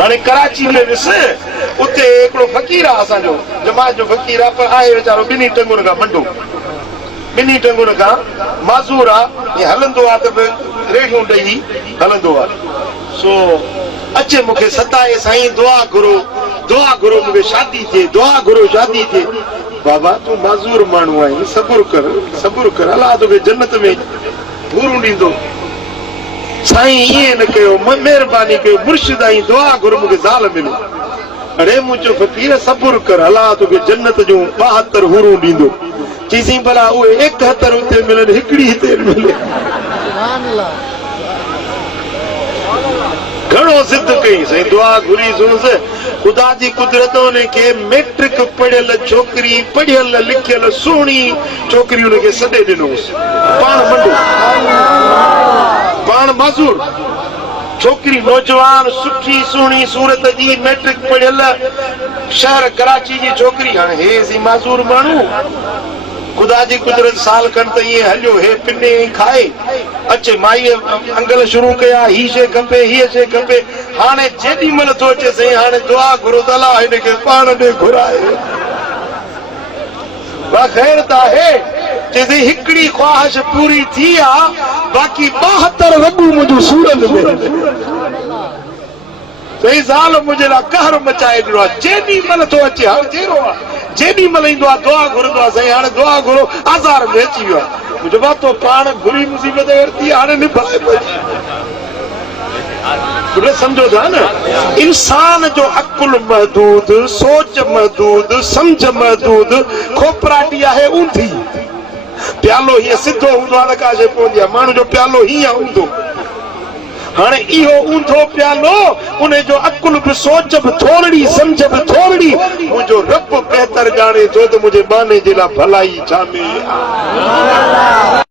हाणे कराची में ॾिस उते हिकिड़ो फ़क़ीर आहे असांजो जमात जो फ़क़ीर आहे पर आहे वीचारो ॿिन्ही टंगुनि खां मंडो ॿिन्ही टंगुनि खां माज़ूर आहे ईअं हलंदो आहे त रेड़ियूं ॾेई हलंदो आहे सो अचे मूंखे सताए साईं दुआ घुरो मूंखे शादी थिए दुआ घुरो शादी थिए बाबा तूं माज़ूर माण्हू आहीं सबुर कर अलाह तोखे जन्नत में पूरो ॾींदो साईं ईअं न कयो महिरबानी कयो मुर्शिद आई दुआ घुर मूंखे ज़ाल मिले अड़े मुंहिंजो फ़क़ीर सबुर कर अलाह तोखे जन्नत जूं 72 हूरूं ॾींदो चईसीं भला उहे 71 उते मिलनि हिकिड़ी हिते मिले घणो ज़िद कई साईं दुआ घुरी सुनसि ख़ुदा जी कुदरत उनखे मैट्रिक पढ़ियल छोकिरी पढ़ियल लिखियल सुहिणी छोकिरी उनखे सॾे ॾिनोसि पाण मंडो पाण माज़ूर छोकिरी नौजवान सुठी सुहिणी सूरत जी मैट्रिक पढ़ियल शहर कराची जी छोकिरी हाणे हे सी माज़ूर माण्हू ख़ुदा जी कुदरत साल खनि त ईअं हलियो हे पिने खाए अचे माईअ अंगल शुरू कया ही शइ खपे हीअ शइ खपे हाणे जेॾी महिल थो अचे साईं हाणे दुआ घुरो त अलाह हिनखे पाण ॾे घुराए ख़ैर त आहे चइसि हिकिड़ी ख्वाहिश पूरी थी आहे बाक़ी 72 रॻू मुंहिंजो सूरत में साईं ज़ाल मुंहिंजे लाइ कहर मचाए ॾिनो आहे जेॾी महिल थो अचे हाणे जहिड़ो आहे जेॾी महिल ईंदो आहे दुआ घुरंदो आहे साईं हाणे दुआ घुरो आज़ार में अची वियो आहे मुंहिंजो भाउ तो पाण घुरी मुसीबत वरिती हाणे निभाए पई समझो था न इंसान जो अकुल महदूद सोच महदूद समझ महदूद खोपराटी आहे ऊंधी प्यालो हीअं सिधो हूंदो आहे न का शइ पवंदी आहे माण्हू जो प्यालो हीअं हूंदो हाणे इहो ऊंधो प्यालो उन जो अकुल बि सोच बि थोरड़ी समझ बि थोरड़ी मुंहिंजो रब बहितर ॼाणे थो त मुंहिंजे माने जे लाइ भलाई छा में